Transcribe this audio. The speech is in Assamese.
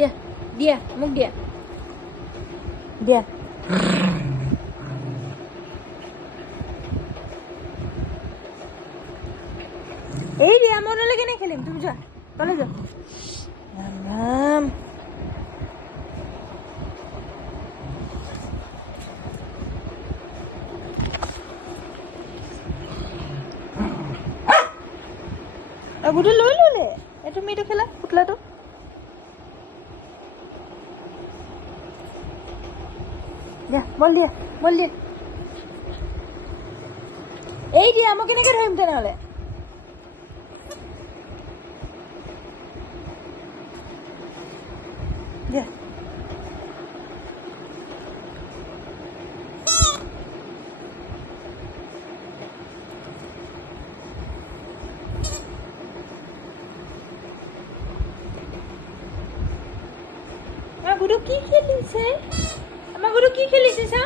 দিয়া দিয়া মোক দিয়া দিয়া এই দিয়া মনলে কেনে খেলিম তুমি যা তলে যা রাম গুটি লৈ ললে তুমি এইটো খেলা পুতলাটো দিয়া বল দিয়া এই দিয়া মই কেনেকৈ ধৰিম তেনেহ'লে দিয়া আমাৰ গুৰু কি খেলিছে চা